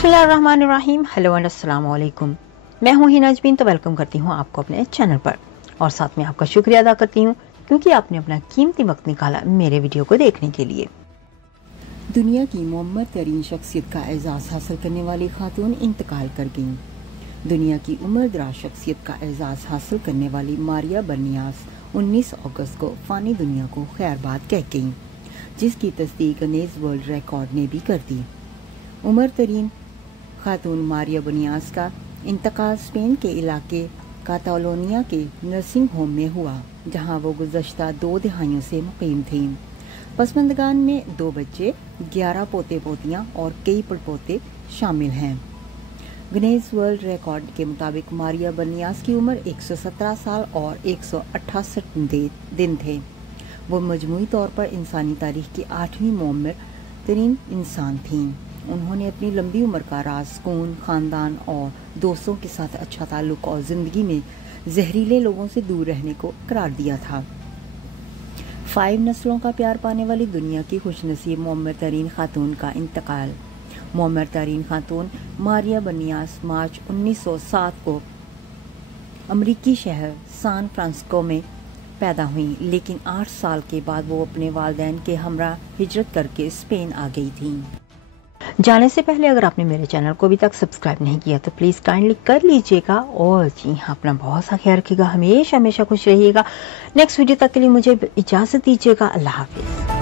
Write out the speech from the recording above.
बिस्मिल्लाहिर्रहमानिर्रहीम। Hello and अस्सलाम वालेकुम। मैं हूँ हिना जबीन, तो वेलकम करती हूँ आपको अपने चैनल पर और साथ में आपका शुक्रिया अदा करती हूँ क्योंकि आपने अपना कीमती वक्त निकाला मेरे वीडियो को देखने के लिए। दुनिया की मुअम्मर तरीन शख्सियत का एजाज़ हासिल करने वाली खातून इंतकाल कर गईं। दुनिया की उम्रदराज शख्सियत का एजाज़ हासिल करने वाली मारिया बर्नियास 19 अगस्त को फ़ानी दुनिया को खैरबाद कह गईं, जिसकी तस्दीक गिनीज वर्ल्ड रिकॉर्ड ने भी कर दी। उम्र तरीन खातून मारिया बर्नियास का इंतकाल स्पेन के इलाके कातालोनिया के नर्सिंग होम में हुआ, जहां वो गुज़श्ता 2 दहाइयों से मुकीम थीं। पसमंदगान में 2 बच्चे, 11 पोते पोतियां और कई पड़पोते शामिल हैं। गिनीज वर्ल्ड रिकॉर्ड के मुताबिक मारिया बर्नियास की उम्र 117 साल और 168 दिन थे। वो मजमूई तौर पर इंसानी तारीख की 8वीं मुअम्मर तरीन इंसान थीं। उन्होंने अपनी लंबी उम्र का राज सुकून, खानदान और दोस्तों के साथ अच्छा ताल्लुक और ज़िंदगी में जहरीले लोगों से दूर रहने को करार दिया था। 5 नस्लों का प्यार पाने वाली दुनिया की खुशनसीब मुअम्मर तरीन खातून का इंतकाल। मुअम्मर तरीन खातून मारिया बर्नियास मार्च 1907 को अमरीकी शहर सान फ्रांसिस्को में पैदा हुई, लेकिन 8 साल के बाद वो अपने वालिदैन के हमरा हिजरत करके स्पेन आ गई थीं। जाने से पहले अगर आपने मेरे चैनल को अभी तक सब्सक्राइब नहीं किया तो प्लीज़ काइंडली कर लीजिएगा और जी हाँ, अपना बहुत सा ख्याल रखिएगा, हमेशा हमेशा खुश रहिएगा। नेक्स्ट वीडियो तक के लिए मुझे इजाज़त दीजिएगा। अल्लाह हाफिज़।